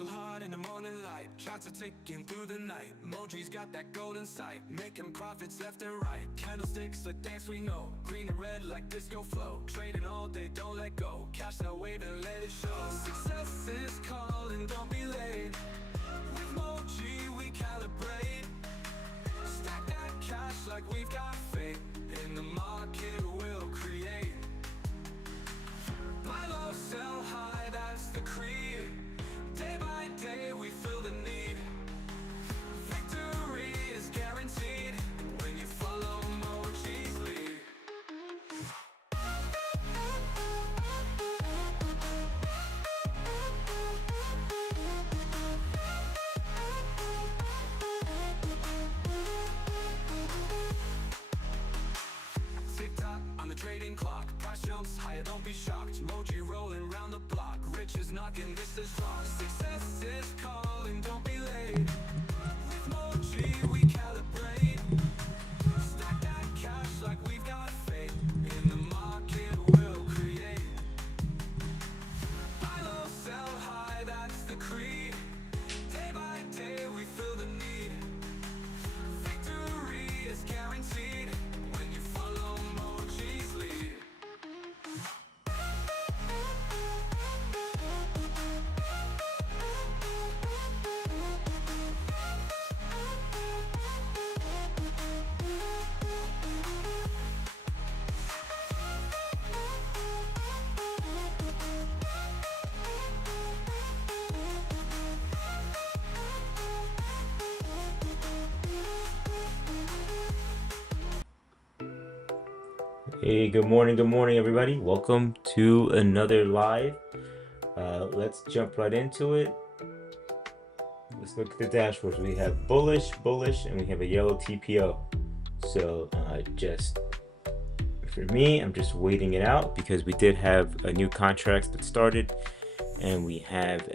Hustle hard in the morning light, shots are ticking through the night. Moji's got that golden sight, making profits left and right. Candlesticks, a dance we know, green and red like disco flow. Trading all day, don't let go, cash that wave and let it show. Success is calling, don't be late. With Moji we calibrate. Stack that cash like we've got faith. In the market we'll create. Buy low, sell high, that's the creed. Day by day we feel the need. Victory is guaranteed when you follow Moji's lead. Tick-tock on the trading clock, price jumps higher, don't be shocked. Moji rolling round the block, riches knocking, this is rock. Success is calling, don't be late. With Moji we calibrate. Stack that cash like we've got faith. In the market we'll create. Buy low, sell high, that's the creed. Day by day we feel the need. Victory is guaranteed when you follow Moji's lead. Hey, good morning, everybody. Welcome to another live. Let's jump right into it. Let's look at the dashboards. We have bullish, and we have a yellow TPO. So just for me, I'm just waiting it out because we did have a new contract that started, and we have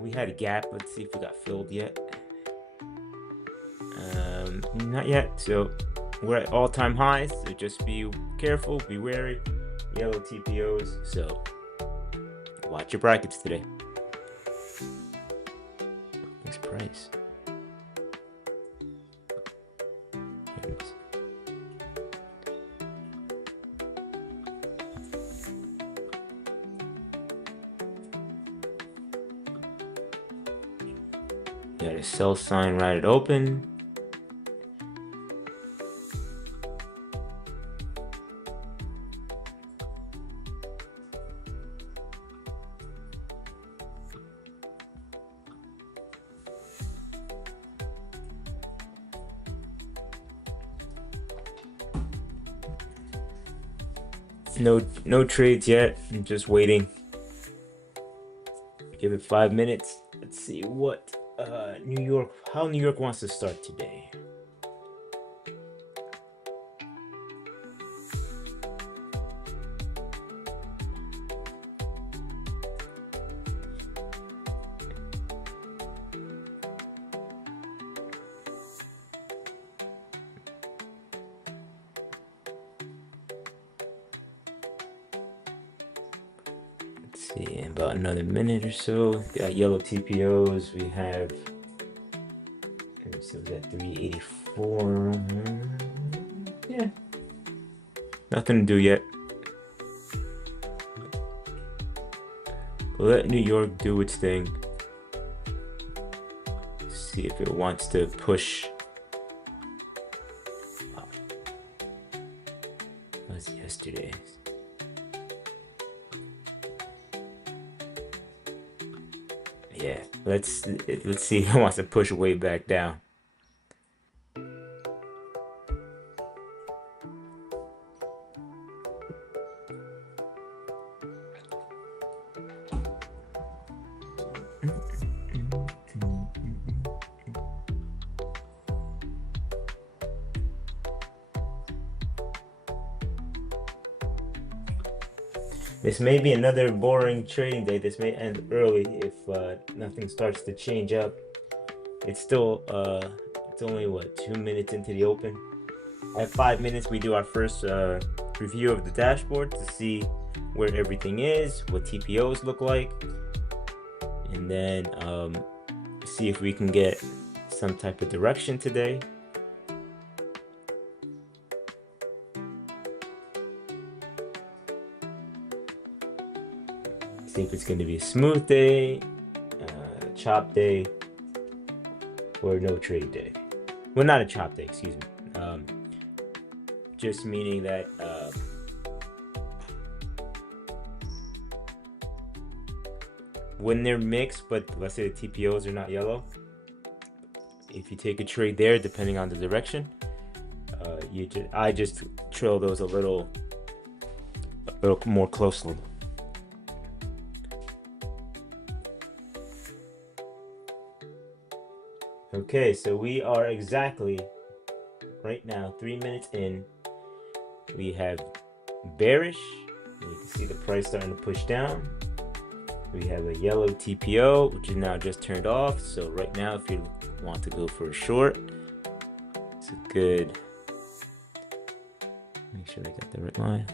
we had a gap. Let's see if we got filled yet. Not yet, so we're at all-time highs, so just be careful, be wary. Yellow TPOs, so watch your brackets today. Nice price. Here it is. Got a sell sign right at open. No trades yet. I'm just waiting. Give it 5 minutes. Let's see what how New York wants to start today. See, in about another minute or so. Got yellow TPOs. We have, let me see, was that 384? Yeah, nothing to do yet. Let New York do its thing. See if it wants to push. That was yesterday. Yeah, let's see if it wants to push way back down. This may be another boring trading day. This may end early if nothing starts to change up. It's still it's only what, 2 minutes into the open. At 5 minutes we do our first review of the dashboard to see where everything is, what TPOs look like, and then see if we can get some type of direction today. See if it's going to be a smooth day, chop day, or no trade day. Well, not a chop day, excuse me. Just meaning that when they're mixed, but let's say the TPOs are not yellow, if you take a trade there, depending on the direction, I just trail those a little more closely. Okay, so we are exactly right now 3 minutes in. We have bearish, and you can see the price starting to push down. We have a yellow TPO, which is now just turned off. So right now, if you want to go for a short, it's a good, make sure I got the right line.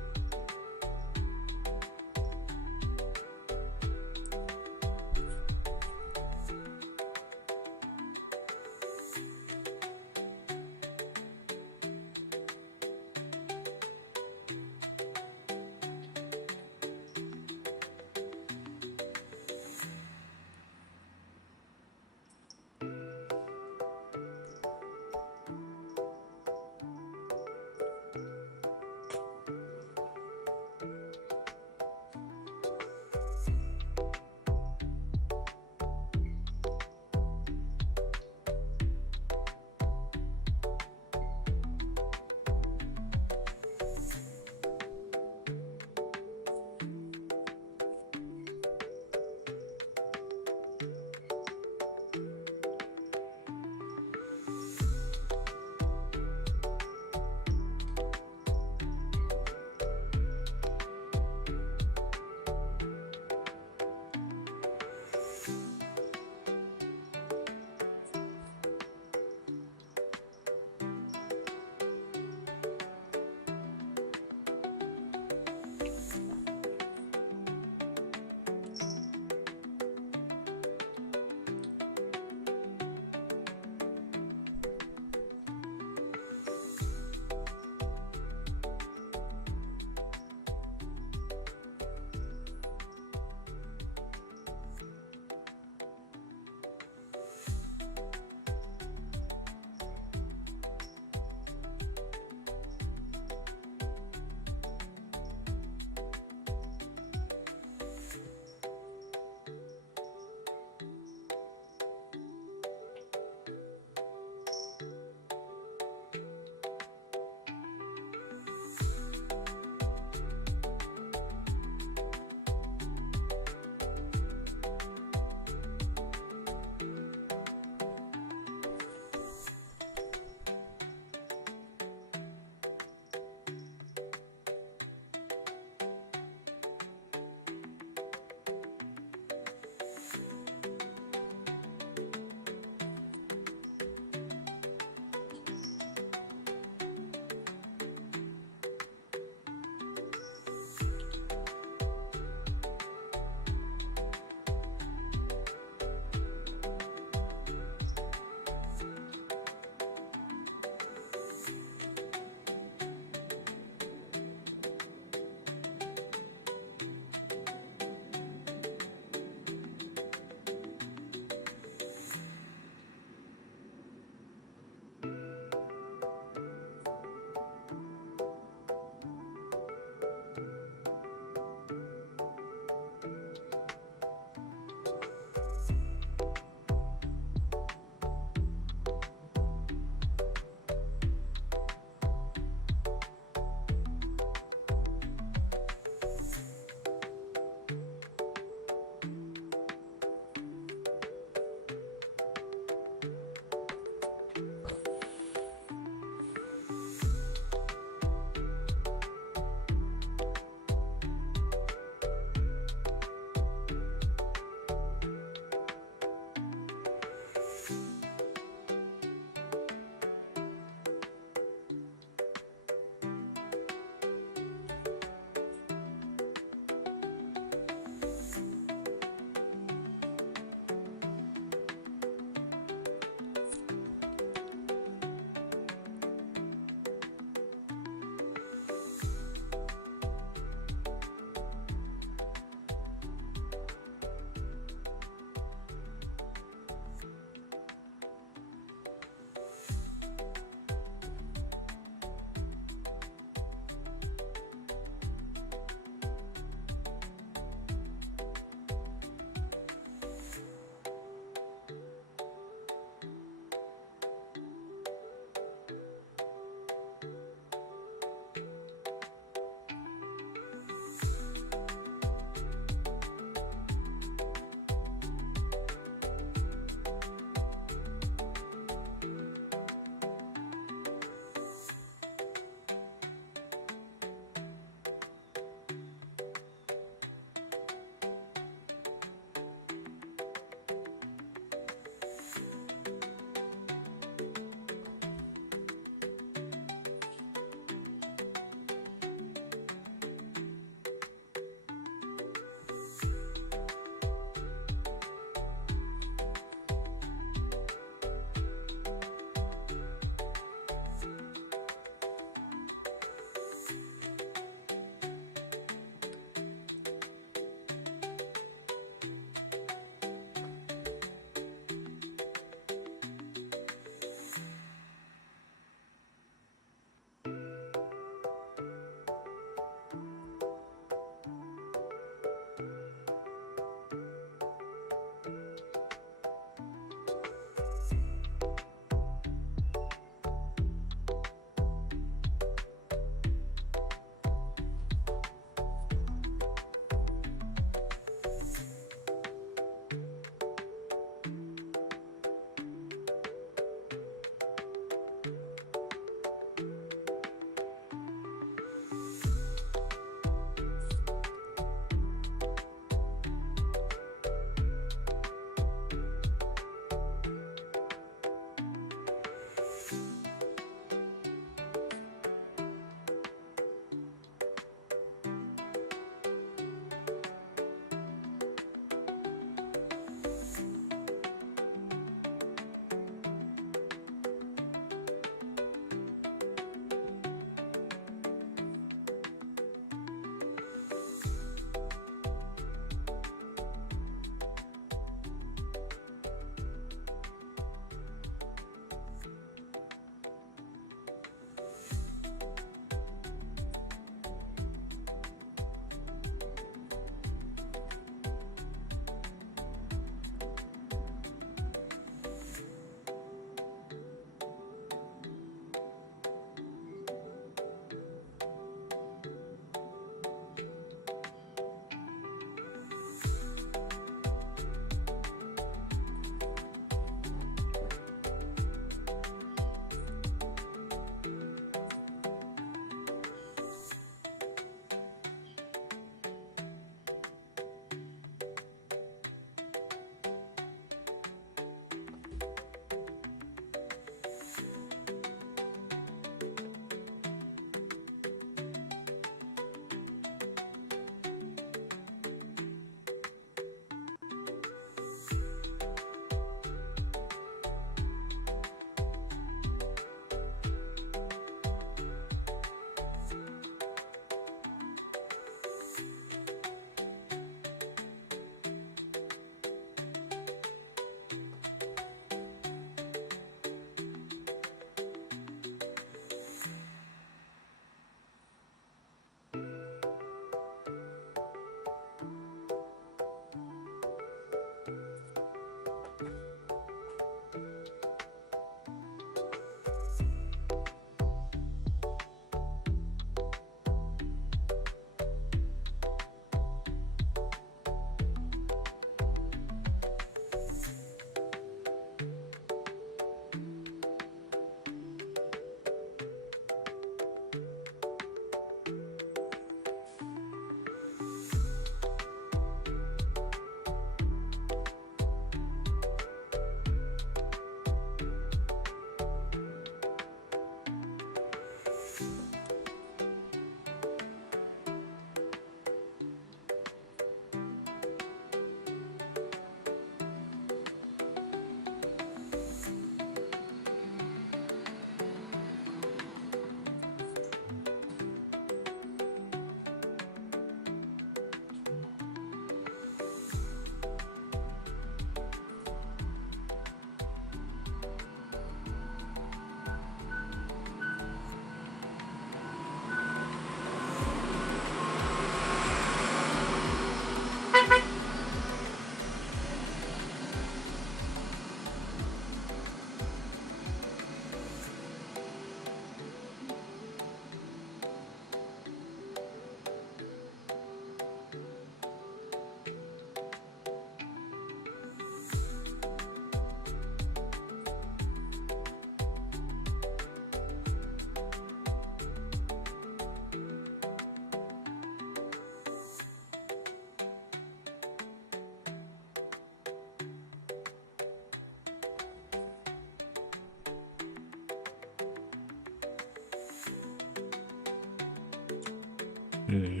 Hmm.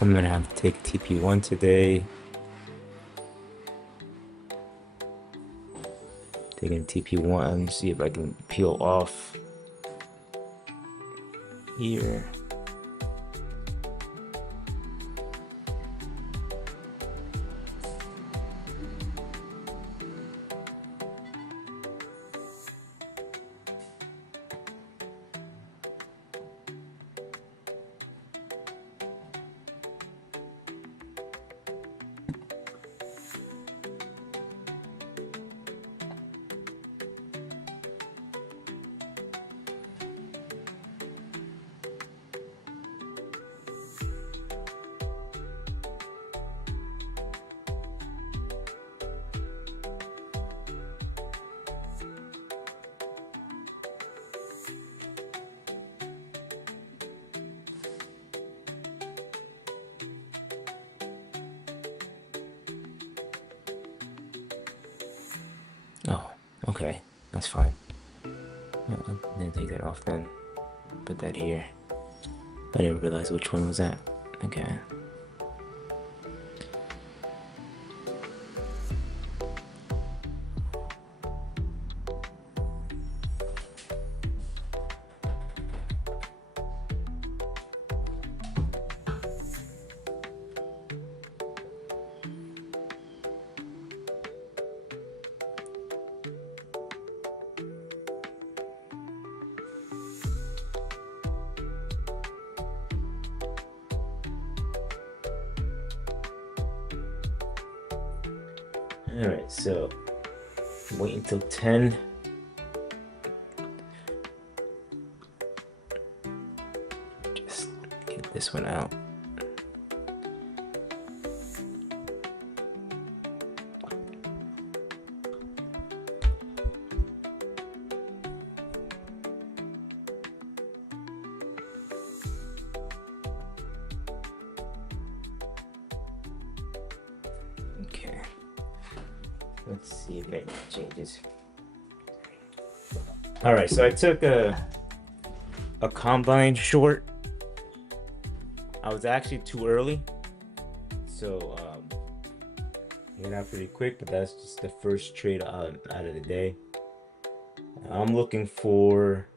I'm gonna have to take TP1 today. Taking TP1, see if I can peel off here. Oh, okay, that's fine. I'm gonna take that off then. Put that here. I didn't realize which one was that. Okay. Alright, so wait until 10. Just get this one out. Okay. Let's see if anything changes. All right, so I took a combine short. I was actually too early, so it went out pretty quick. But that's just the first trade out of the day. I'm looking for.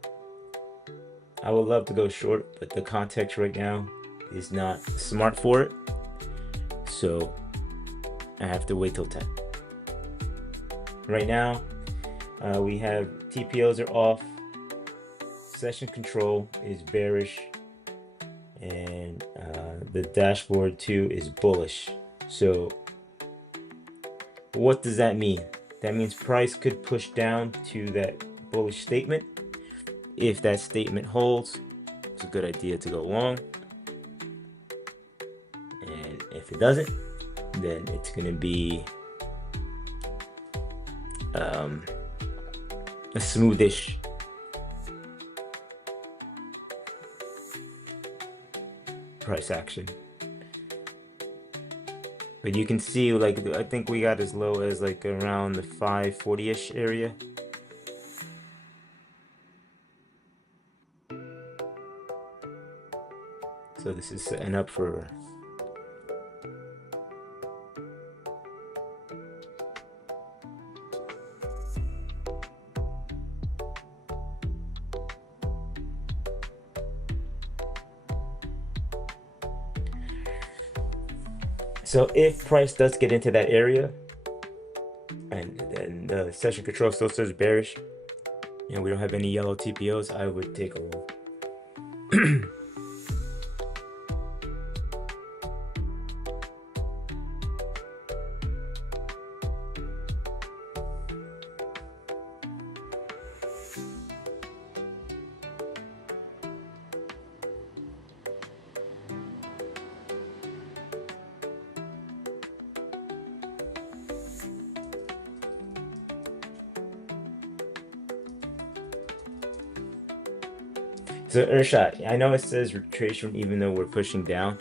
I would love to go short, but the context right now is not smart for it. So I have to wait till 10. Right now, we have TPOs are off. Session control is bearish, and the dashboard too is bullish. So What does that mean? That means price could push down to that bullish statement. If that statement holds, it's a good idea to go long. And if it doesn't, then it's going to be a smoothish price action. But you can see, like, I think we got as low as like around the 540-ish area. So this is setting up for so if price does get into that area and then the session control still says bearish and we don't have any yellow TPOs, I would take a roll. So Urshad, I know it says retracement even though we're pushing down.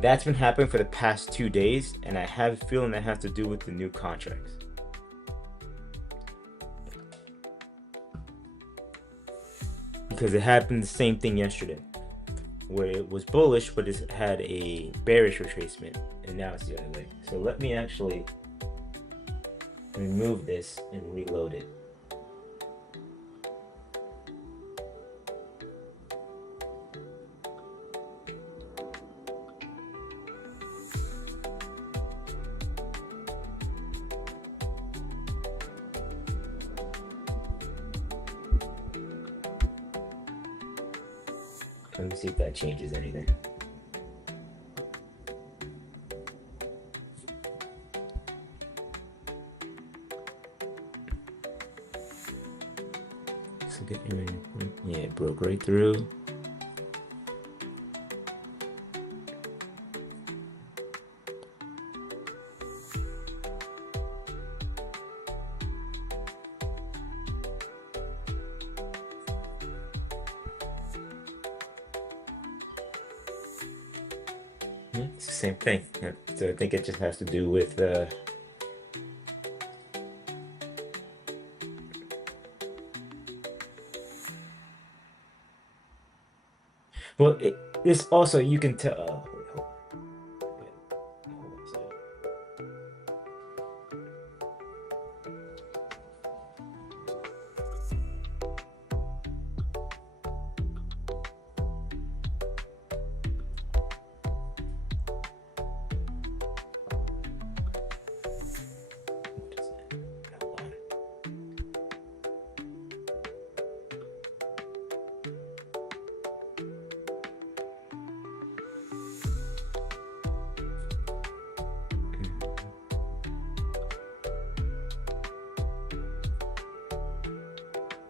That's been happening for the past 2 days, and I have a feeling that has to do with the new contracts. Because it happened the same thing yesterday, where it was bullish, but it had a bearish retracement, and now it's the other way. So let me actually remove this and reload it. Let me see if that changes anything. So yeah, it broke right through. It's the same thing. So I think it just has to do with well, this also you can tell.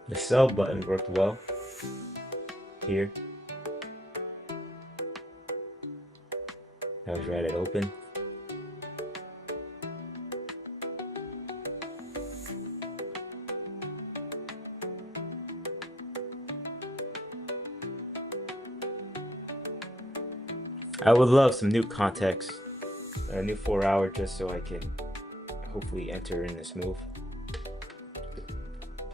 The sell button worked well here. That was right at open. I would love some new context, a new 4-hour, just so I can hopefully enter in this move.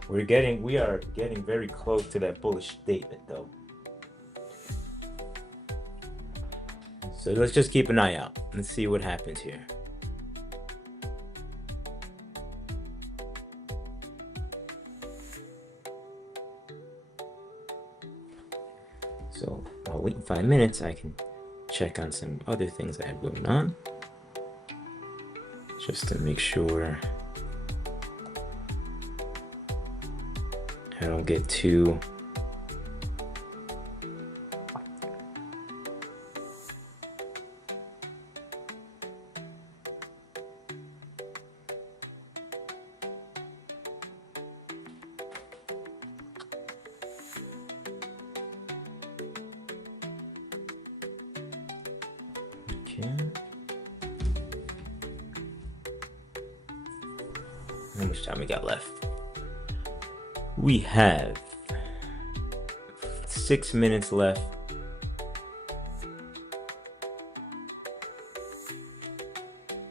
We are getting very close to that bullish statement though. So let's just keep an eye out. Let's see what happens here. So I'll wait 5 minutes. I can check on some other things I have going on, just to make sure I don't get too Okay. How much time we got left? We have 6 minutes left.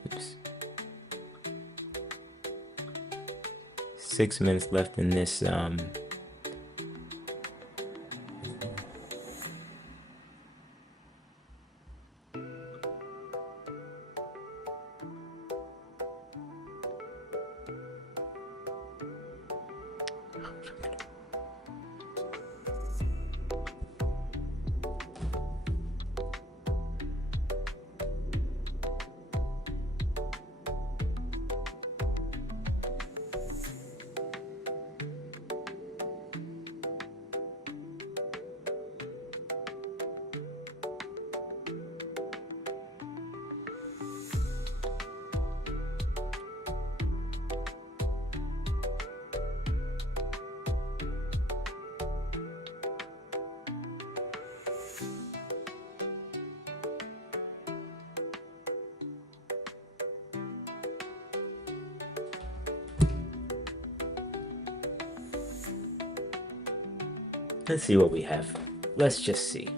Oops. 6 minutes left in this let's see what we have. Let's just see.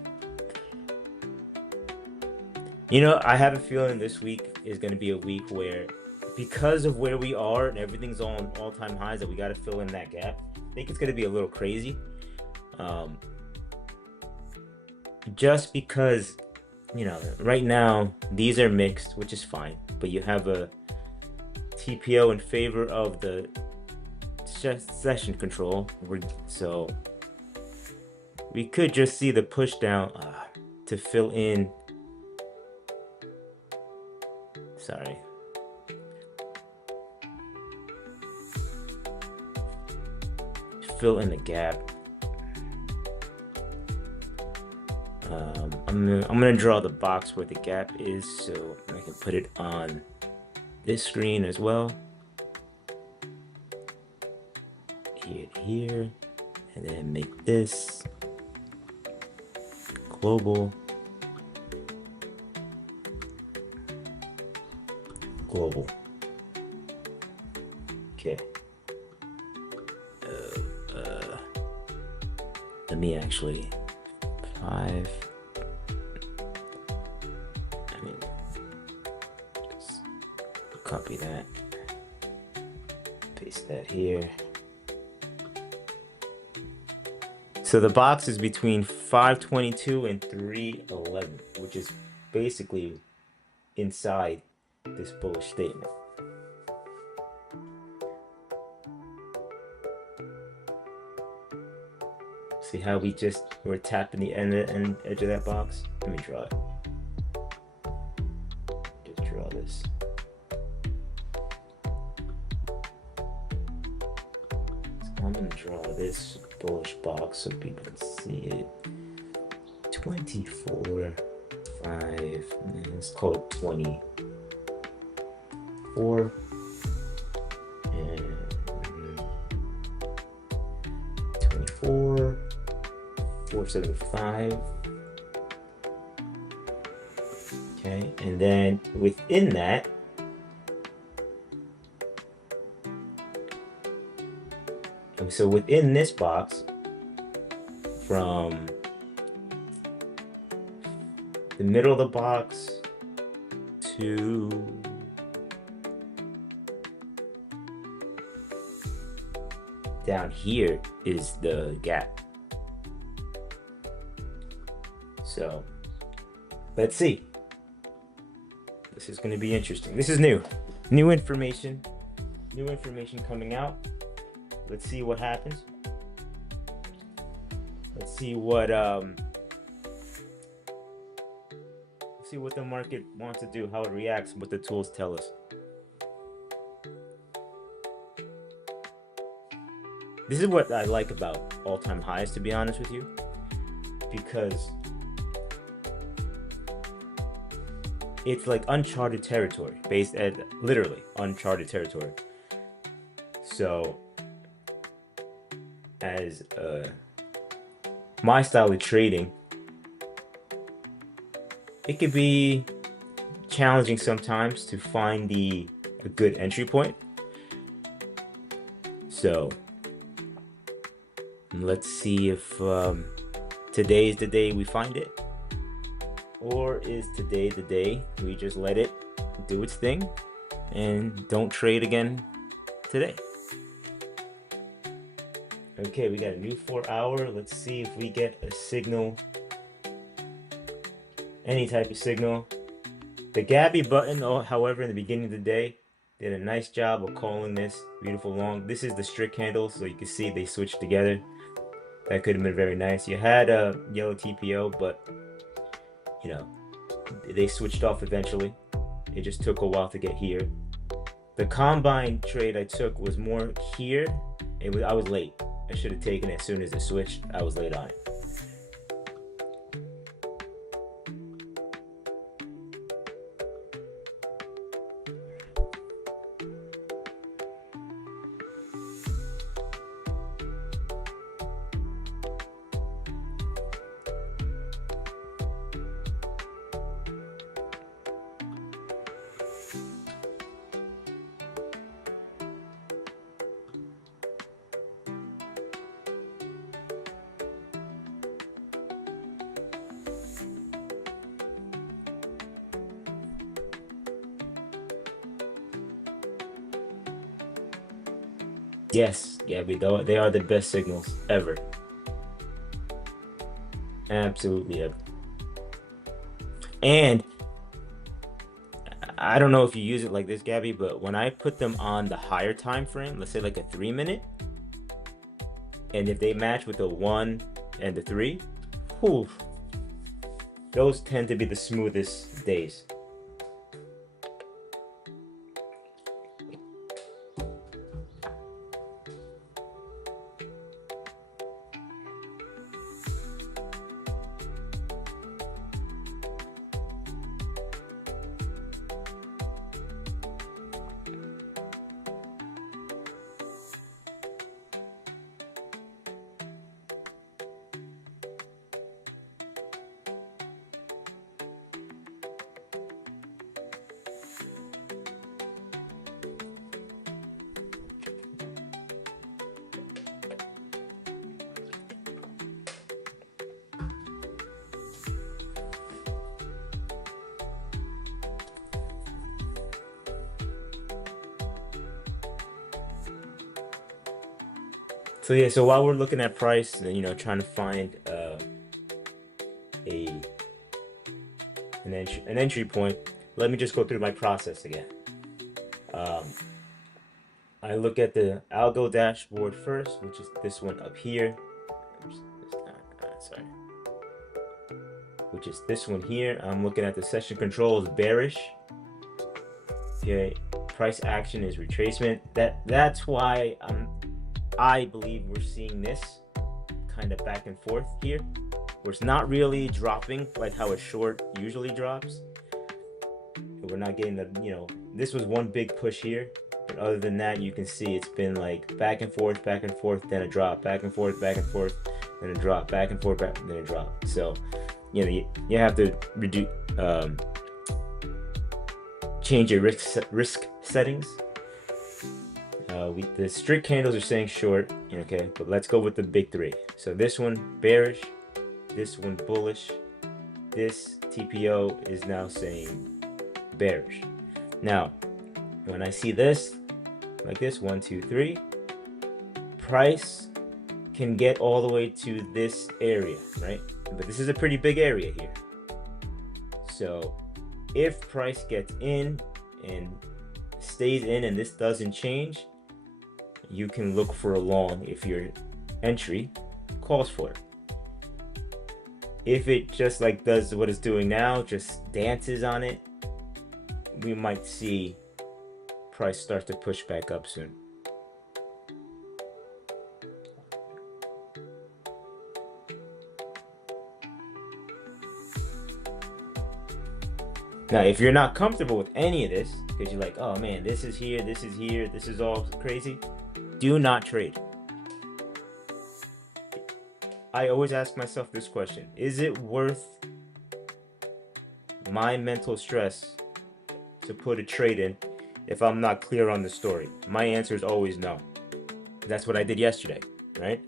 You know, I have a feeling this week is going to be a week where, because of where we are and everything's on all-time highs, that we got to fill in that gap. I think it's going to be a little crazy. Just because, you know, right now these are mixed, which is fine, but you have a TPO in favor of the session control, so we could just see the push down to fill in. Sorry. Fill in the gap. I'm gonna draw the box where the gap is, so I can put it on this screen as well. Here, and then make this global. Okay. Let me actually 5. Just copy that. Paste that here. So the box is between 522 and 311, which is basically inside this bullish statement. See how we're tapping the edge of that box? Let me draw it. Just draw this. So I'm gonna draw this bullish box so people can see it. 24, 5, let's call it 24. And 24. 475. Okay, and then within that, so within this box, from the middle of the box to down here is the gap. So let's see. This is going to be interesting. This is new information coming out. Let's see what happens. Let's see what the market wants to do, how it reacts, what the tools tell us. This is what I like about all-time highs, to be honest with you, because it's like uncharted territory, based at literally uncharted territory. So as my style of trading, it could be challenging sometimes to find a good entry point. So let's see if today is the day we find it, or is today the day we just let it do its thing and don't trade again today. Okay, we got a new 4-hour. Let's see if we get a signal, any type of signal. The Gabby button, however, in the beginning of the day, did a nice job of calling this beautiful long. This is the strict handle, so you can see they switched together. That could have been very nice. You had a yellow TPO, but you know, they switched off eventually. It just took a while to get here. The combine trade I took was more here. I was late. I should have taken it as soon as it switched. I was late on it. Yes, Gabby, they are the best signals ever. Absolutely ever. And I don't know if you use it like this, Gabby, but when I put them on the higher time frame, let's say like a 3-minute, and if they match with the 1 and the 3, whew, those tend to be the smoothest days. So yeah, so while we're looking at price and trying to find a an entry point, let me just go through my process again. I look at the algo dashboard first, which is this one up here. Sorry. Which is this one here. I'm looking at the session control is bearish. Okay, price action is retracement. That's why I believe we're seeing this kind of back and forth here, where it's not really dropping like how a short usually drops. We're not getting the, this was one big push here, but other than that, you can see it's been like back and forth, then a drop, back and forth, then a drop, back and forth, then a drop. So, you have to reduce, change your risk settings. The strict candles are saying short, okay, but let's go with the big three. So this one bearish, this one bullish, this TPO is now saying bearish. Now, when I see this, like this, 1, 2, 3, price can get all the way to this area, right? But this is a pretty big area here. So if price gets in and stays in and this doesn't change, you can look for a long if your entry calls for it. If it just like does what it's doing now, just dances on it, we might see price start to push back up soon. Now, if you're not comfortable with any of this, because you're like, oh man, this is here, this is all crazy, do not trade. I always ask myself this question: is it worth my mental stress to put a trade in if I'm not clear on the story? My answer is always no. That's what I did yesterday, right?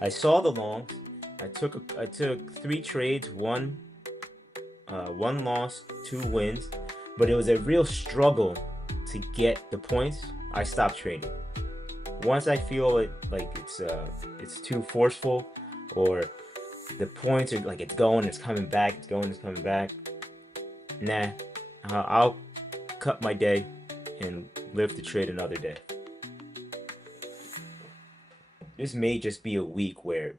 I saw the longs. I took 3 trades, one loss, 2 wins, but it was a real struggle to get the points. I stopped trading. Once I feel it like it's too forceful, or the points are like it's going, it's coming back, it's going, it's coming back. Nah, I'll cut my day and live to trade another day. This may just be a week where,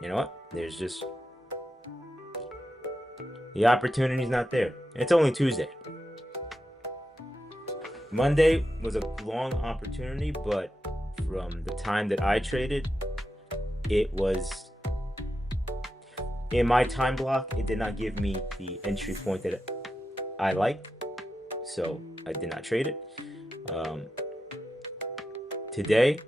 you know what? There's just the opportunity's not there. It's only Tuesday. Monday was a long opportunity, but from the time that I traded, it was in my time block. It did not give me the entry point that I like, so I did not trade it. Today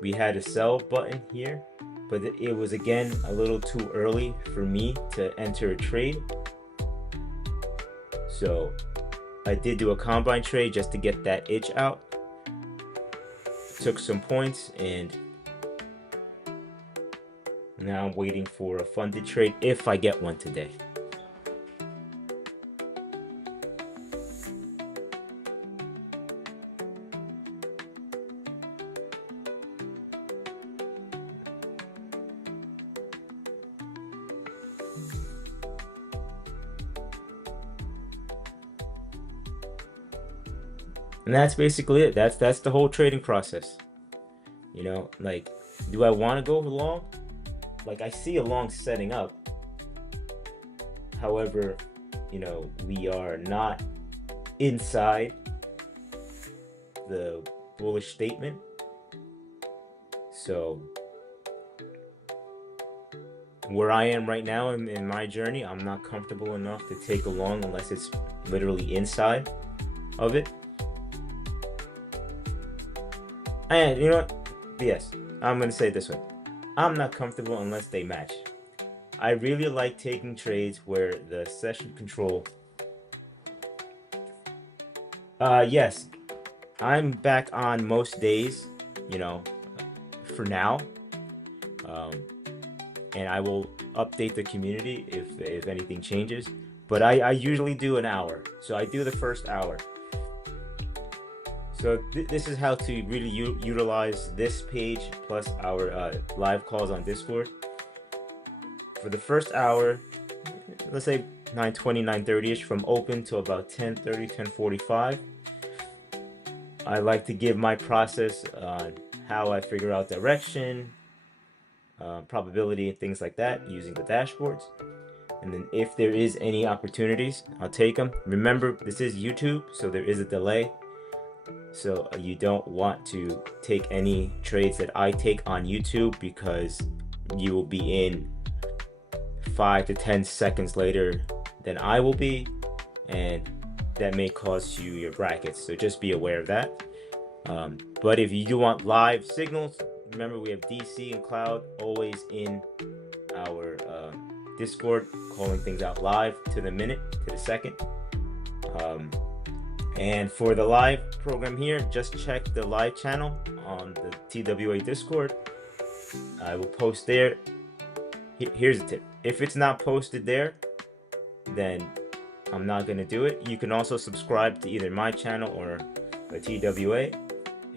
we had a sell button here, but it was again a little too early for me to enter a trade. So I did do a combine trade just to get that itch out. Took some points, and now I'm waiting for a funded trade if I get one today. And that's basically it. That's the whole trading process. You know, like, do I want to go long? Like, I see a long setting up. However, you know, we are not inside the bullish statement. So where I am right now in my journey, I'm not comfortable enough to take a long unless it's literally inside of it. And you know what? Yes, I'm going to say it this way. I'm not comfortable unless they match. I really like taking trades where the session control... yes, I'm back on most days, you know, for now. And I will update the community if anything changes. But I usually do an hour. So I do the first hour. So this is how to really utilize this page plus our live calls on Discord. For the first hour, let's say 9:20, 9:30ish, from open to about 10:30, 10:45. I like to give my process on how I figure out direction, probability, and things like that using the dashboards. And then if there is any opportunities, I'll take them. Remember, this is YouTube, so there is a delay. So you don't want to take any trades that I take on YouTube, because you will be in 5 to 10 seconds later than I will be, and that may cost you your brackets. So just be aware of that. But if you do want live signals, remember we have DC and Cloud always in our Discord, calling things out live to the minute, to the second. And for the live program here, just check the live channel on the TWA Discord. I will post there. Here's a tip. If it's not posted there, then I'm not going to do it. You can also subscribe to either my channel or the TWA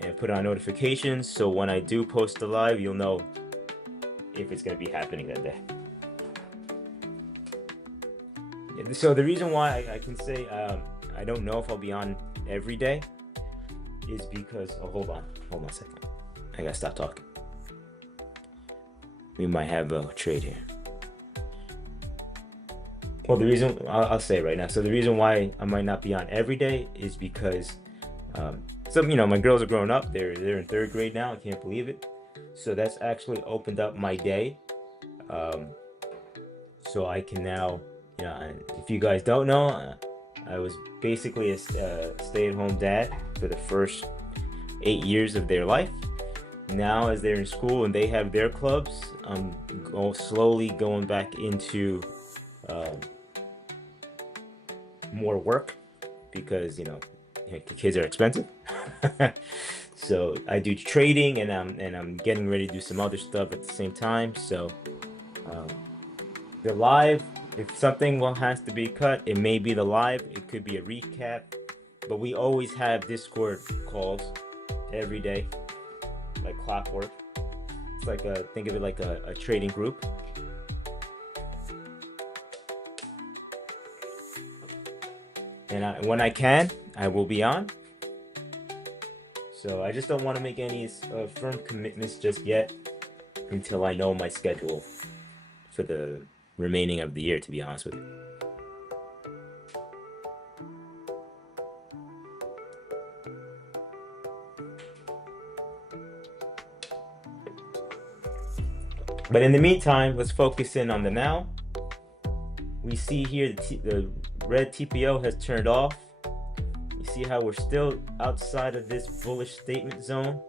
and put on notifications, so when I do post the live, you'll know if it's going to be happening that day. So the reason why I can say I don't know if I'll be on every day is because, hold on a second. I gotta stop talking. We might have a trade here. Well, the reason, I'll say it right now. So the reason why I might not be on every day is because some, you know, my girls are growing up. They're in 3rd grade now. I can't believe it. So that's actually opened up my day. So I can now, you know, if you guys don't know, I was basically a stay-at-home dad for the first 8 years of their life. Now, as they're in school and they have their clubs, I'm slowly going back into more work because kids are expensive. So I do trading, and I'm getting ready to do some other stuff at the same time. So the live, if something has to be cut, it may be the live. It could be a recap, but we always have Discord calls every day, like clockwork. It's like think of it like a trading group. And when I can, I will be on. So I just don't want to make any firm commitments just yet until I know my schedule for the remaining of the year, to be honest with you. But in the meantime, let's focus in on the now. We see here the red TPO has turned off. You see how we're still outside of this bullish statement zone,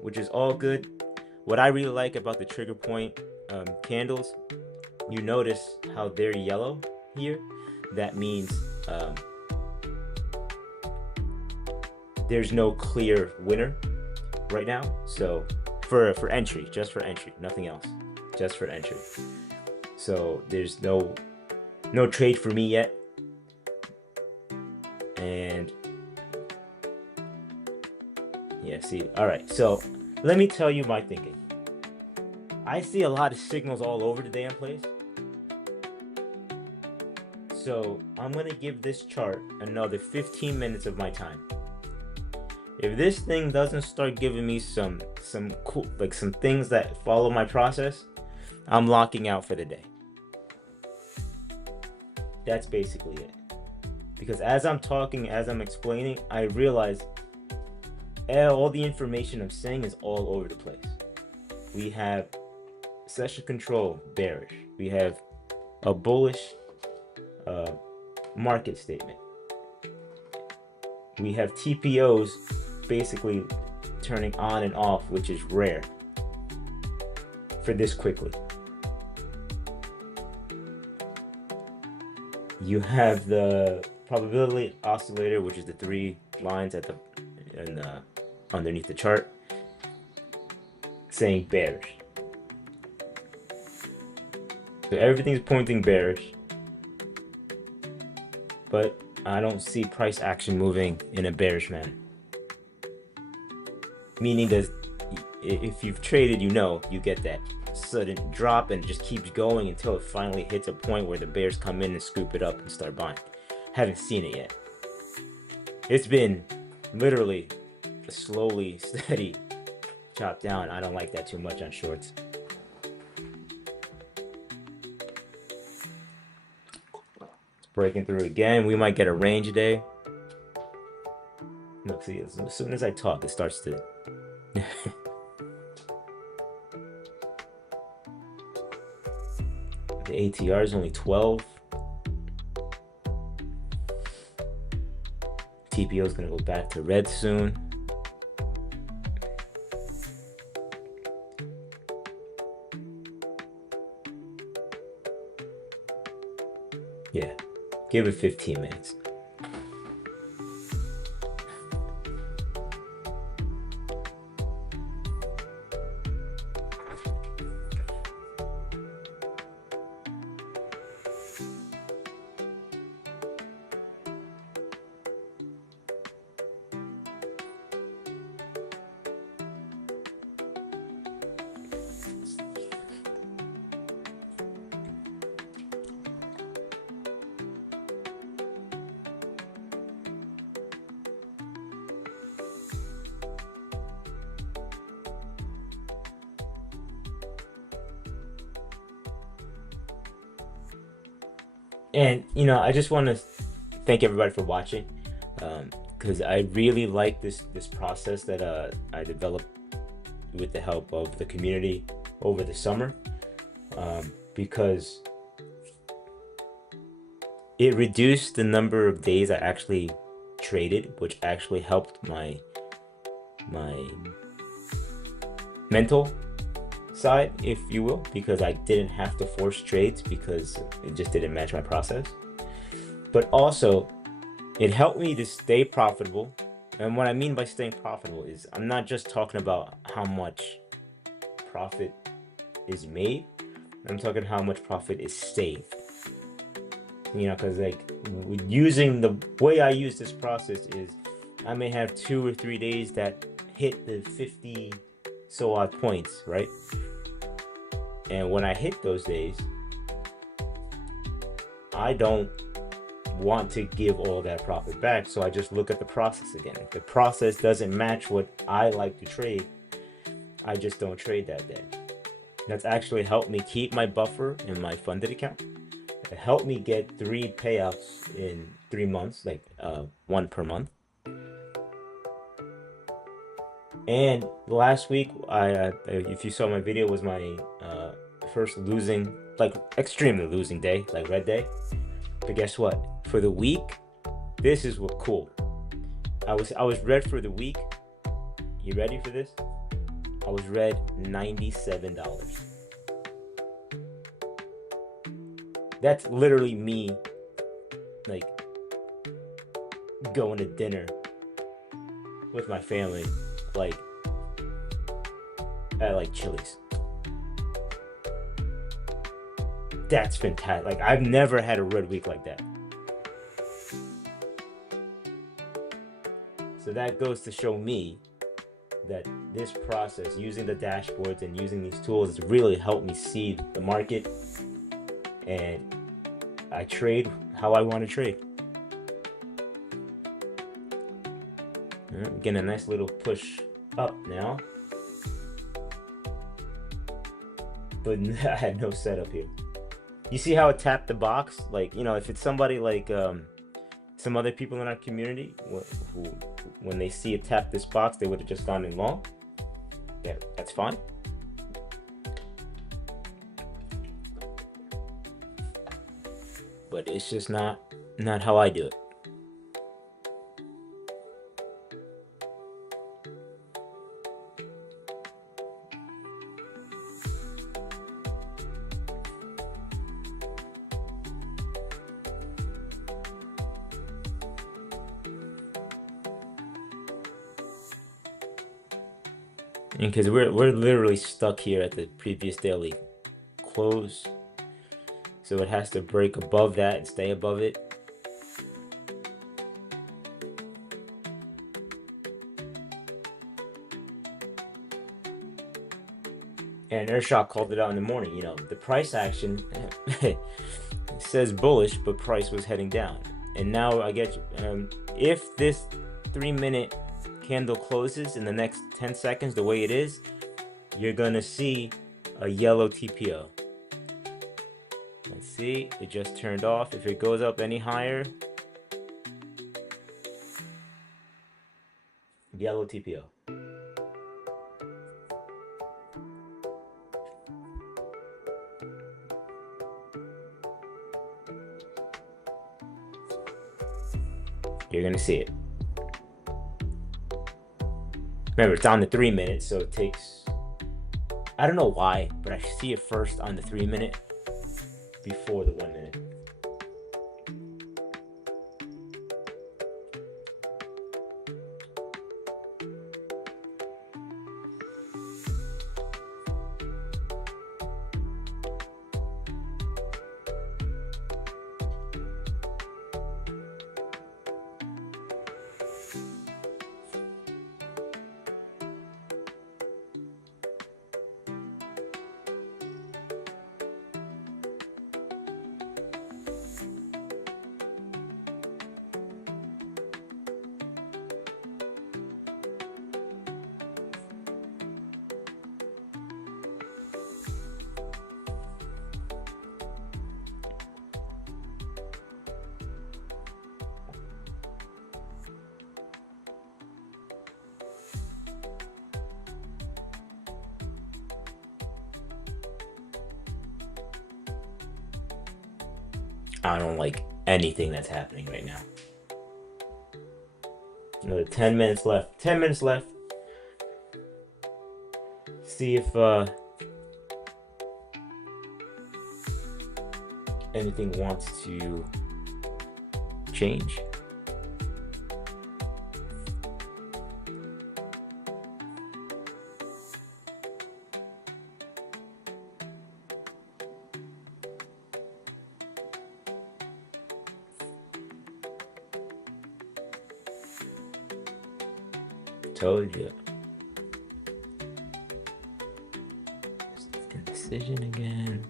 which is all good. What I really like about the trigger point candles, you notice how they're yellow here. That means there's no clear winner right now. So for entry, just for entry, nothing else, just for entry. So there's no trade for me yet. And yeah, see, all right, so let me tell you my thinking. I see a lot of signals all over the damn place. So I'm gonna give this chart another 15 minutes of my time. If this thing doesn't start giving me some cool, like some things that follow my process, I'm locking out for the day. That's basically it. Because as I'm talking, as I'm explaining, I realize all the information I'm saying is all over the place. We have session control bearish. We have a bullish market statement. We have TPOs basically turning on and off, which is rare for this quickly. You have the probability oscillator, which is the 3 lines at the underneath the chart, saying bearish. So everything's pointing bearish, but I don't see price action moving in a bearish manner. Meaning that if you've traded, you get that sudden drop and it just keeps going until it finally hits a point where the bears come in and scoop it up and start buying. Haven't seen it yet. It's been literally a slowly, steady chop down. I don't like that too much on shorts. It's breaking through again. We might get a range today. Look, see, as soon as I talk, it starts to the ATR is only 12. TPO is going to go back to red soon. Yeah, give it 15 minutes. And I just want to thank everybody for watching, because I really like this process that I developed with the help of the community over the summer, because it reduced the number of days I actually traded, which actually helped my mental side, if you will, because I didn't have to force trades because it just didn't match my process. But also, It helped me to stay profitable. And what I mean by staying profitable is I'm not just talking about how much profit is made. I'm talking how much profit is saved. Because like using the way I use this process is I may have 2 or 3 days that hit the 50 so odd points, right? And when I hit those days, I don't want to give all that profit back, so I just look at the process again. If the process doesn't match what I like to trade, I just don't trade that day. That's actually helped me keep my buffer in my funded account. It helped me get 3 payouts in 3 months, like 1 per month. And last week, if you saw my video, was my first losing, like extremely losing day, like red day. But guess what? For the week, this is what cool. I was red for the week. You ready for this? I was red $97. That's literally me, like, going to dinner with my family, like, at like Chili's. That's fantastic. Like, I've never had a red week like that. So that goes to show me that this process, using the dashboards and using these tools, has really helped me see the market, and I trade how I want to trade. Getting a nice little push up now, but I had no setup here. You see how it tapped the box? Like, if it's somebody like some other people in our community who when they see it tap this box, they would have just gone in long. Yeah, that's fine. But it's just not how I do it. And because we're literally stuck here at the previous daily close, so it has to break above that and stay above it. And Earthshot called it out in the morning. The price action says bullish, but price was heading down. And now I get if this 3-minute candle closes in the next 10 seconds the way it is, you're gonna see a yellow TPO. Let's see, it just turned off. If it goes up any higher, yellow TPO. You're gonna see it. Remember, it's on the 3 minutes, so it takes, I don't know why, but I see it first on the 3 minute before the 1 minute. I don't like anything that's happening right now. Another 10 minutes left. 10 minutes left. See if anything wants to change. Told you. Indecision again.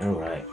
All right.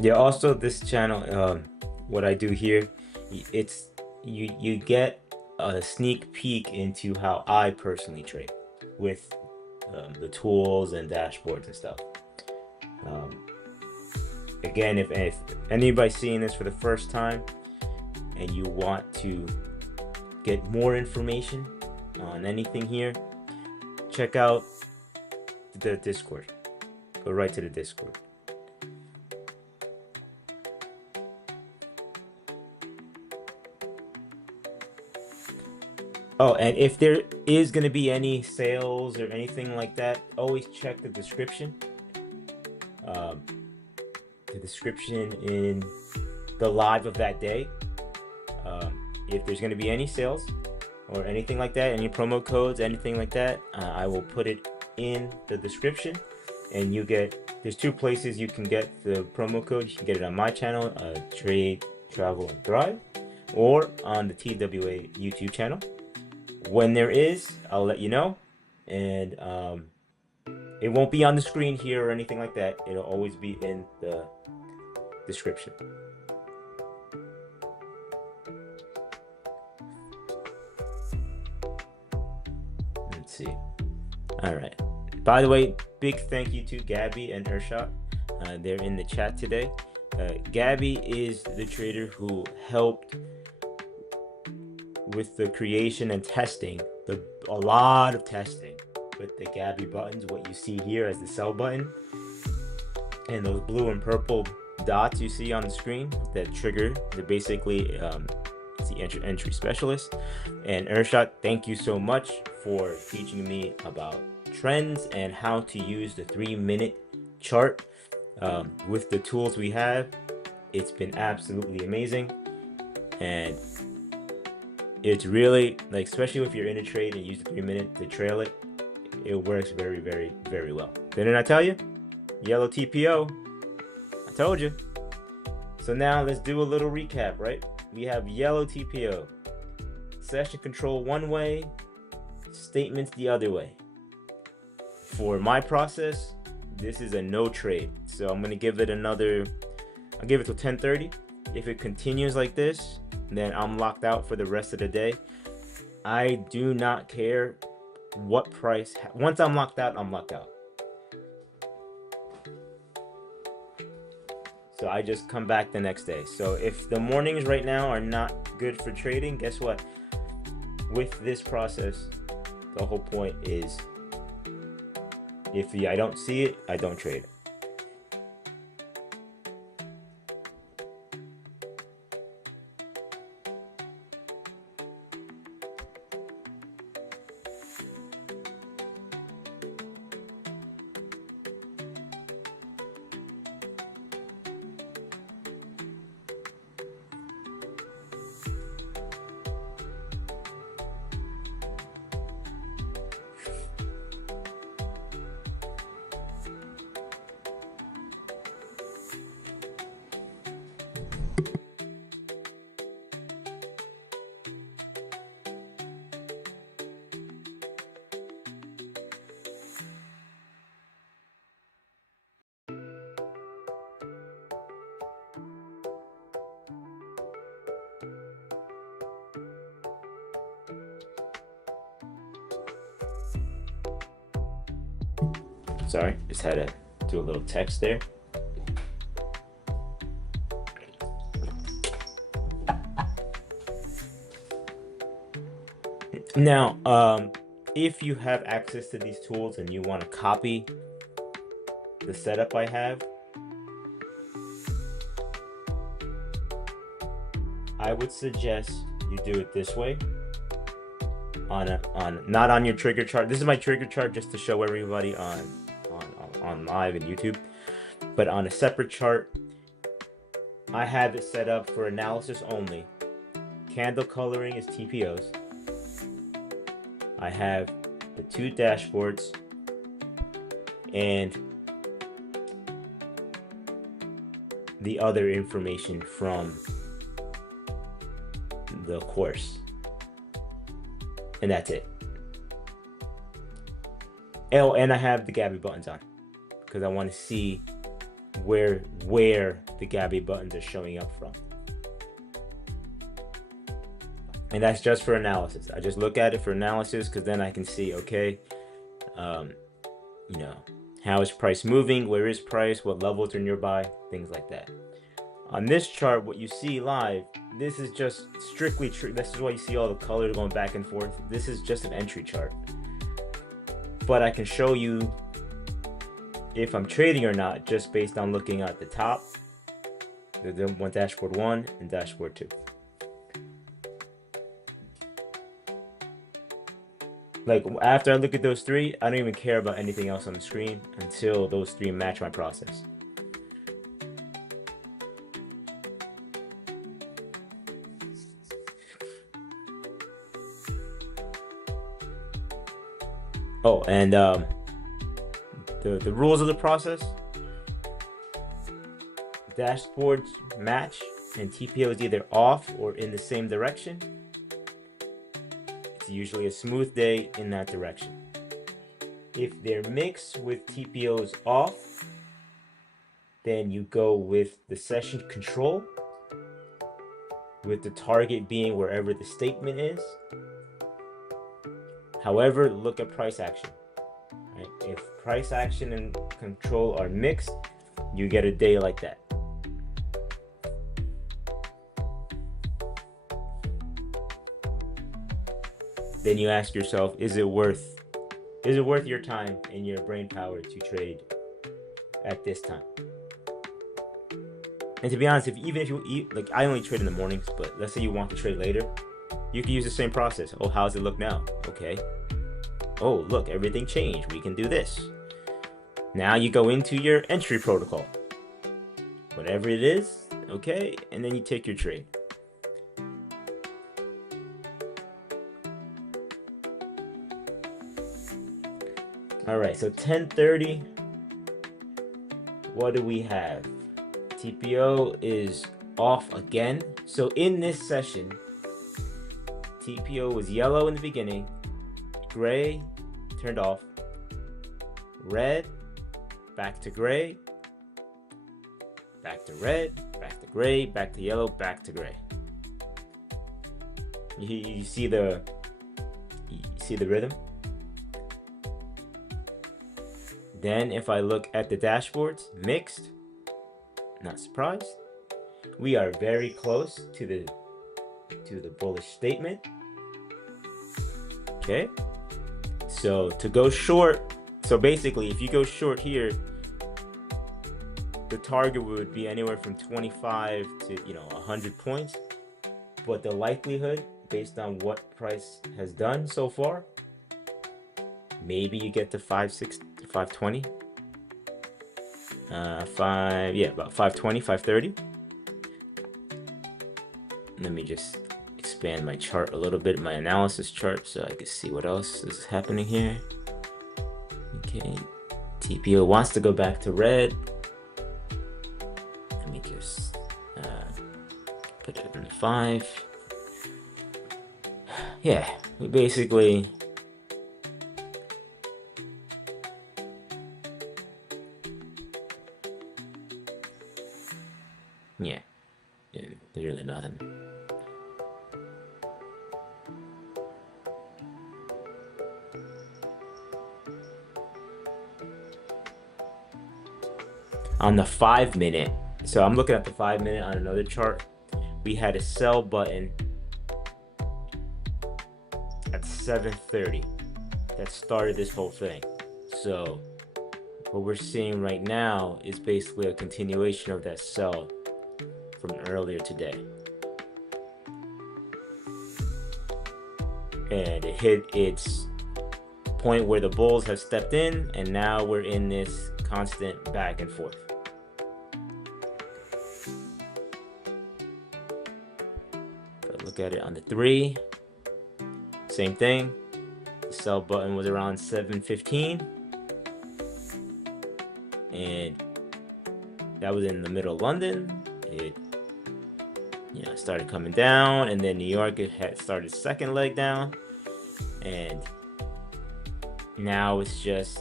Yeah, also this channel, what I do here, it's you get a sneak peek into how I personally trade with the tools and dashboards and stuff. Again, if anybody's seeing this for the first time and you want to get more information on anything here, check out the Discord. Go right to the Discord. Oh, and if there is going to be any sales or anything like that, always check the description. The description in the live of that day. If there's going to be any sales or anything like that, any promo codes, anything like that, I will put it in the description. And you get, there's two places you can get the promo code. You can get it on my channel, Trade, Travel, and Thrive, or on the TWA YouTube channel. When there is, I'll let you know, and it won't be on the screen here or anything like that. It'll always be in the description. Let's see. All right. By the way, big thank you to Gabby and Urshot. They're in the chat today. Gabby is the trader who helped with the creation and testing, a lot of testing with the Gabby buttons, what you see here as the sell button, and those blue and purple dots you see on the screen that trigger, they're basically it's the entry specialist. And Urshot, thank you so much for teaching me about trends and how to use the 3-minute chart with the tools we have. It's been absolutely amazing, and it's really, like, especially if you're in a trade and use the 3-minute to trail it, it works very, very, very well. Didn't I tell you? Yellow TPO. I told you. So now let's do a little recap, right? We have yellow TPO. Session control one way, statements the other way. For my process, this is a no trade. So I'm gonna give it another, I'll give it till 10:30. If it continues like this, then I'm locked out for the rest of the day. I do not care what price. Once I'm locked out, I'm locked out. So I just come back the next day. So if the mornings right now are not good for trading, guess what? With this process, the whole point is if I don't see it, I don't trade it. Sorry, just had to do a little text there. Now, if you have access to these tools and you want to copy the setup I have, I would suggest you do it this way. Not on your trigger chart. This is my trigger chart just to show everybody on live and YouTube. But on a separate chart, I have it set up for analysis only. Candle coloring is TPOs. I have the 2 dashboards and the other information from the course. And that's it. Oh, and I have the Gabby buttons on because I want to see where the Gabby buttons are showing up from. And that's just for analysis. I just look at it for analysis because then I can see, okay, you know, how is price moving? Where is price? What levels are nearby? Things like that. On this chart, what you see live, this is just strictly true. This is why you see all the colors going back and forth. This is just an entry chart. But I can show you if I'm trading or not just based on looking at the top, the dashboard 1 and dashboard 2. Like after I look at those 3, I don't even care about anything else on the screen until those 3 match my process. Oh, and the rules of the process: dashboards match and TPO is either off or in the same direction. It's usually a smooth day in that direction. If they're mixed with TPOs off, then you go with the session control, with the target being wherever the statement is. However, look at price action. Right? If price action and control are mixed, you get a day like that. Then you ask yourself, is it worth your time and your brain power to trade at this time? And to be honest, even if you eat, like I only trade in the mornings, but let's say you want to trade later, you can use the same process. Oh, how does it look now? Okay. Oh, look, everything changed. We can do this. Now you go into your entry protocol. Whatever it is, okay, and then you take your trade. All right, so 10:30. What do we have? TPO is off again. So in this session, TPO was yellow in the beginning, gray, turned off, red, back to gray, back to red, back to gray, back to yellow, back to gray. You see the rhythm? Then if I look at the dashboards, mixed, not surprised. We are very close to the bullish statement. Okay, so to go short, so basically if you go short here, the target would be anywhere from 25 to 100 points, but the likelihood based on what price has done so far, maybe you get to 520, about 520, 530. Let me just expand my chart a little bit, my analysis chart, so I can see what else is happening here. Okay, TPO wants to go back to red. Let me just put it in 5. Yeah, we basically there's really nothing. On the 5 minute, so I'm looking at the 5 minute on another chart. We had a sell button at 7:30 that started this whole thing. So what we're seeing right now is basically a continuation of that sell from earlier today. And it hit its point where the bulls have stepped in, and now we're in this constant back and forth. But look at it on the 3. Same thing. The sell button was around 7:15. And that was in the middle of London. It started coming down, and then New York, it had started second leg down, and now it's just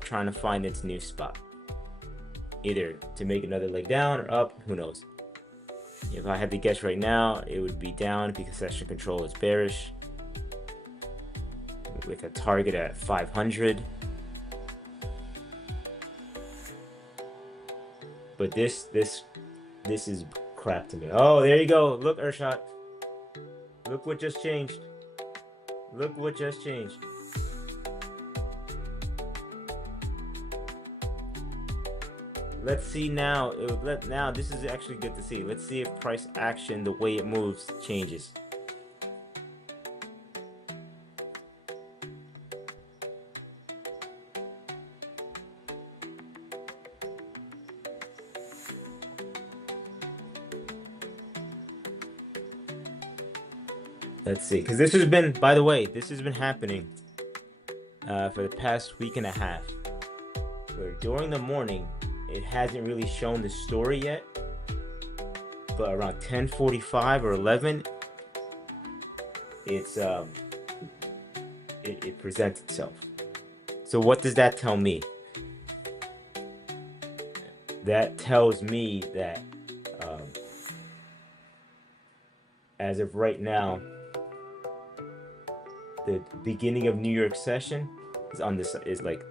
trying to find its new spot, either to make another leg down or up. Who knows? If I had to guess right now, it would be down because session control is bearish with a target at 500. But this is crap to me. Oh, there you go. Look, Urshot. Look what just changed. Look what just changed. Let's see now. Now this is actually good to see. Let's see if price action, the way it moves, changes. Let's see, because this has been, by the way, this has been happening for the past week and a half, where during the morning it hasn't really shown the story yet, but around 10:45 or 11, it presents itself. So what does that tell me? That tells me that as of right now, the beginning of New York session is like,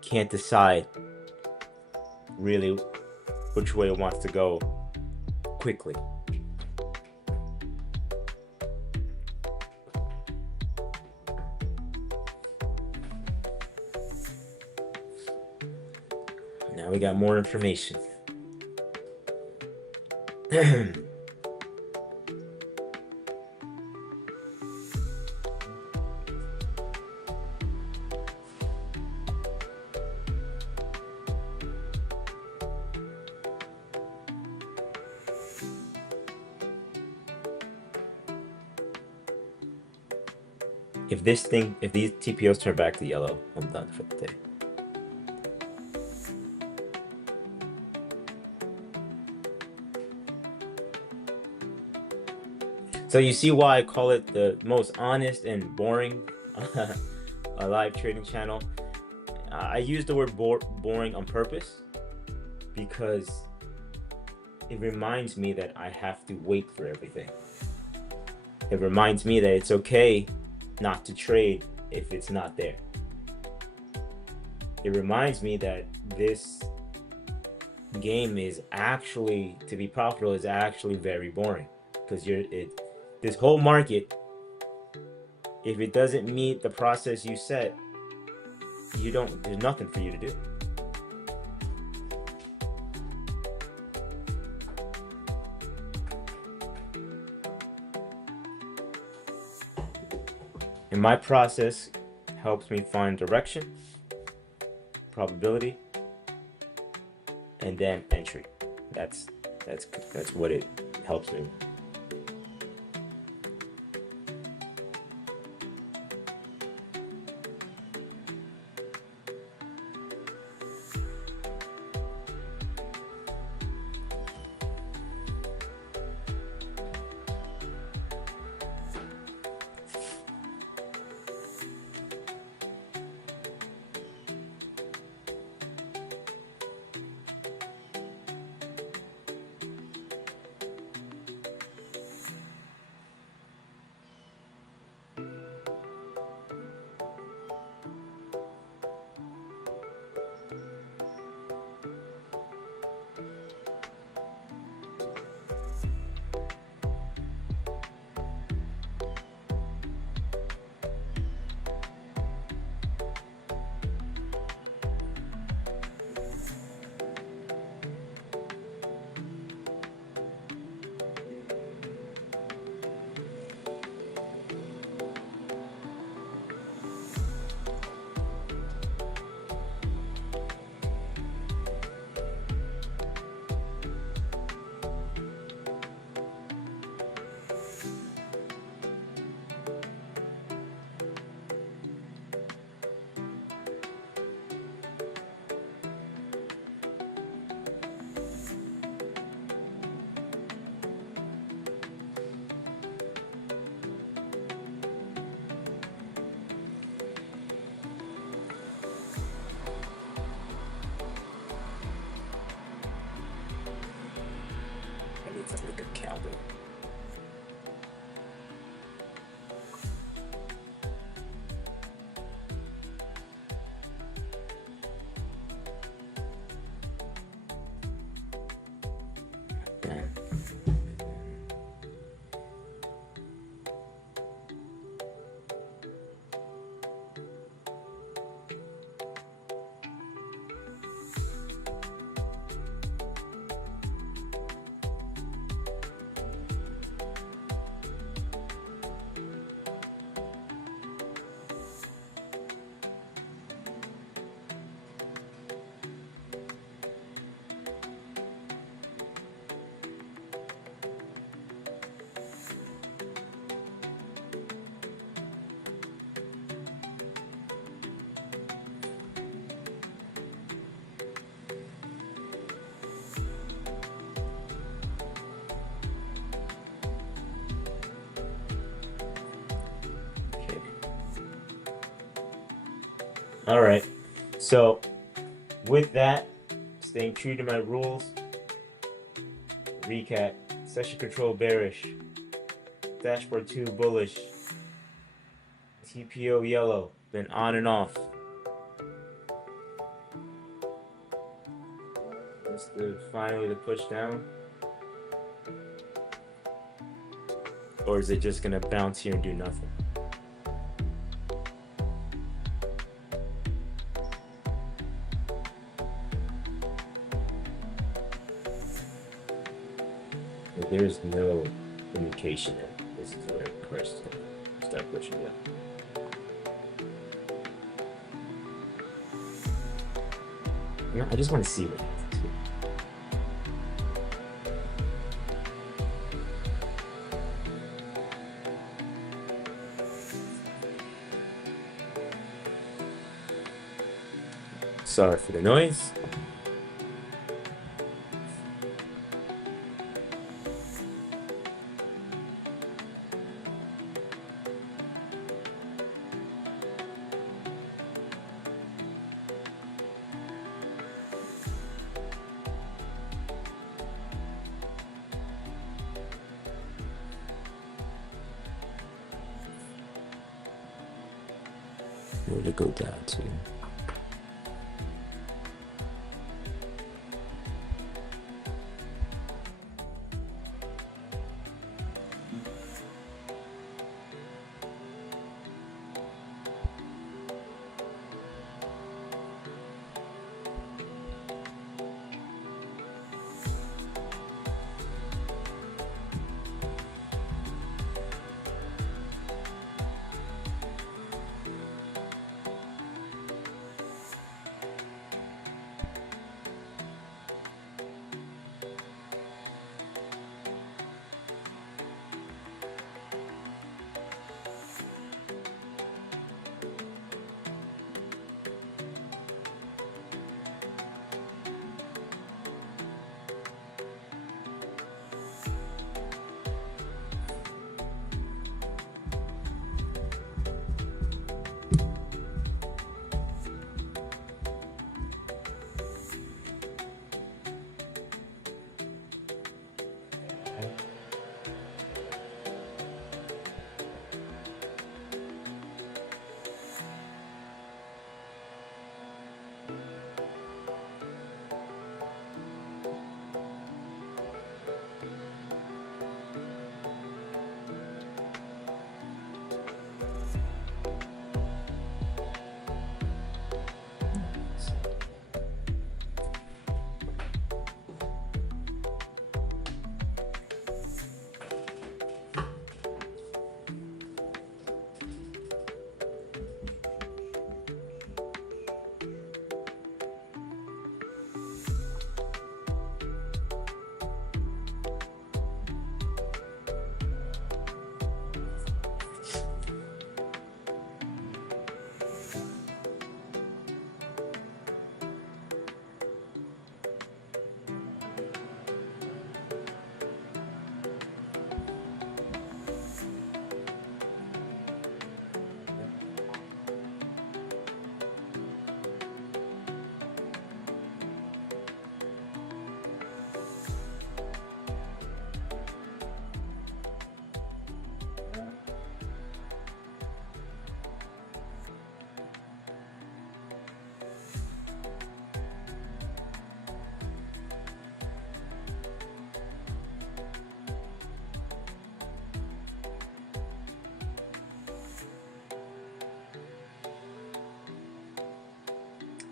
can't decide really which way it wants to go quickly. Now we got more information. If these TPOs turn back to yellow, I'm done for the day. So you see why I call it the most honest and boring live trading channel. I use the word boring on purpose because it reminds me that I have to wait for everything. It reminds me that it's okay not to trade if it's not there. It reminds me that this game is actually, to be profitable, is actually very boring, because this whole market, if it doesn't meet the process you set, there's nothing for you to do. And my process helps me find direction, probability, and then entry. That's what it helps me with. All right. So with that, staying true to my rules, recap, session control bearish, dashboard 2 bullish, TPO yellow, been on and off. That's finally the push down. Or is it just gonna bounce here and do nothing? There's no indication that this is where the price is going to start pushing down. No, I just want to see what happens here. Sorry for the noise. Where to go down to?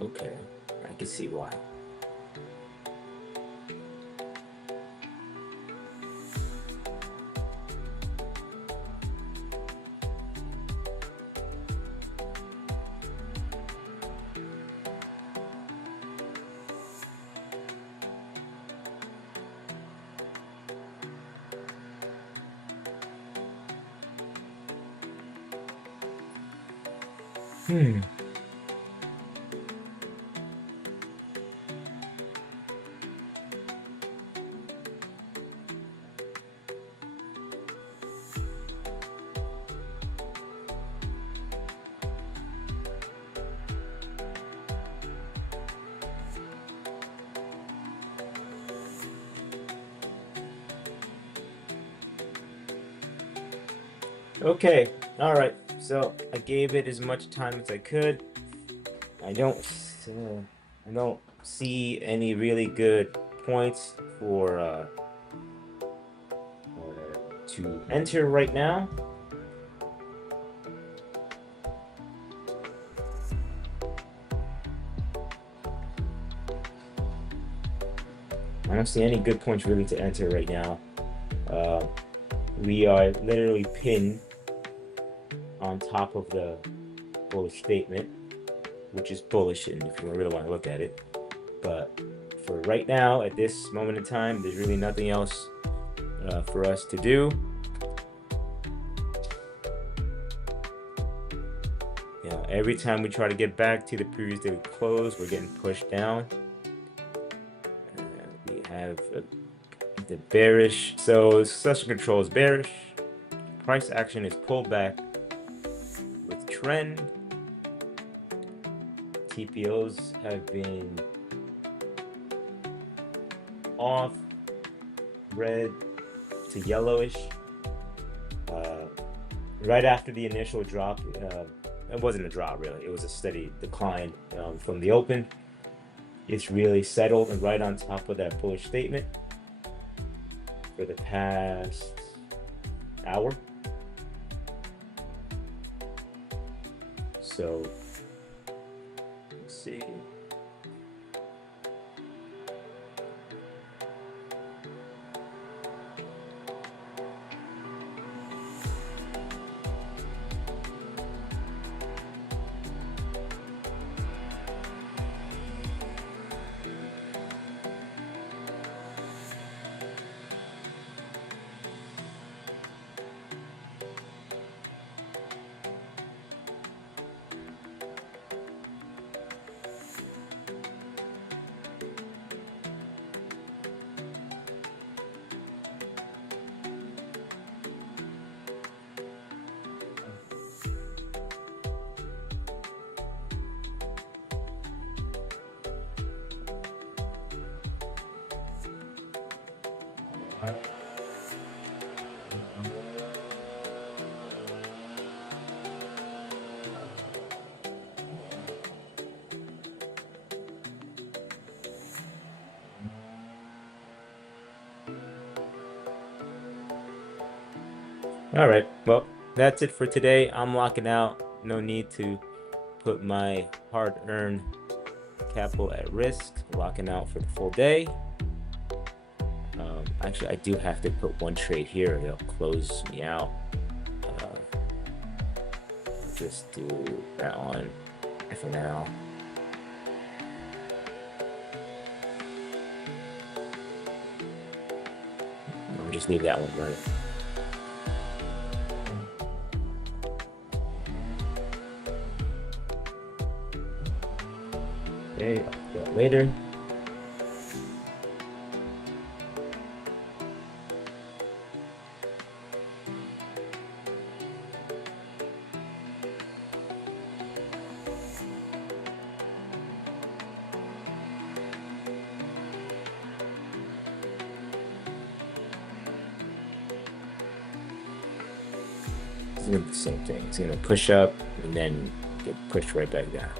Okay, I can see why. Hmm. Okay, all right. So I gave it as much time as I could. I don't, I don't see any really good points to enter right now. I don't see any good points really to enter right now. Uh, we are literally pinned on top of the bullish statement, which is bullish, and if you really want to look at it. But for right now, at this moment in time, there's really nothing else for us to do. Yeah, every time we try to get back to the previous daily close, we're getting pushed down. We have the bearish. So session control is bearish. Price action is pulled back with trend. TPOs have been off, red to yellowish. Right after the initial drop, it wasn't a drop really, it was a steady decline from the open. It's really settled and right on top of that bullish statement for the past hour. So let's see. All right, well, that's it for today. I'm locking out. No need to put my hard-earned capital at risk. Locking out for the full day. Actually, I do have to put one trade here. They'll close me out. I'll just do that one for now. I'll just leave that one running. Okay, I'll do that later. It's gonna be the same thing. It's gonna push up and then get pushed right back down.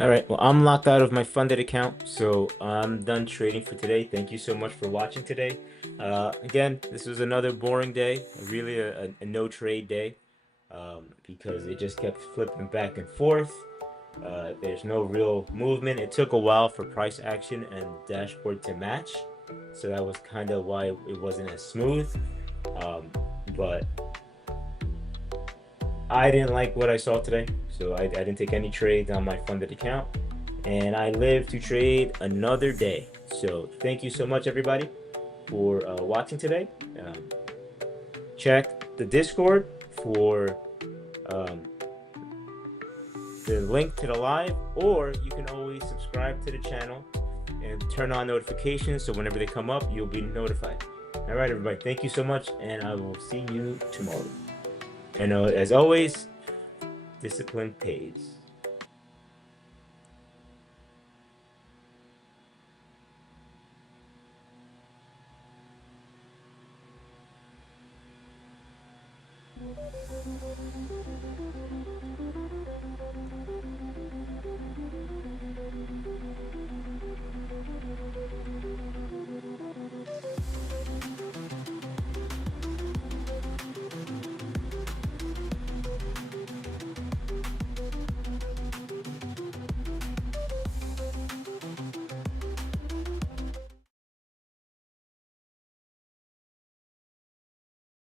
All right, well, I'm locked out of my funded account, so I'm done trading for today. Thank you so much for watching today. Again, this was another boring day, really a no trade day, because it just kept flipping back and forth. There's no real movement. It took a while for price action and dashboard to match, so that was kind of why it wasn't as smooth. But I didn't like what I saw today, so I didn't take any trades on my funded account, and I live to trade another day. So thank you so much, everybody, for watching today. Check the Discord for um, the link to the live, or you can always subscribe to the channel and turn on notifications so whenever they come up, you'll be notified. All right, everybody, thank you so much, and I will see you tomorrow. And as always, discipline pays.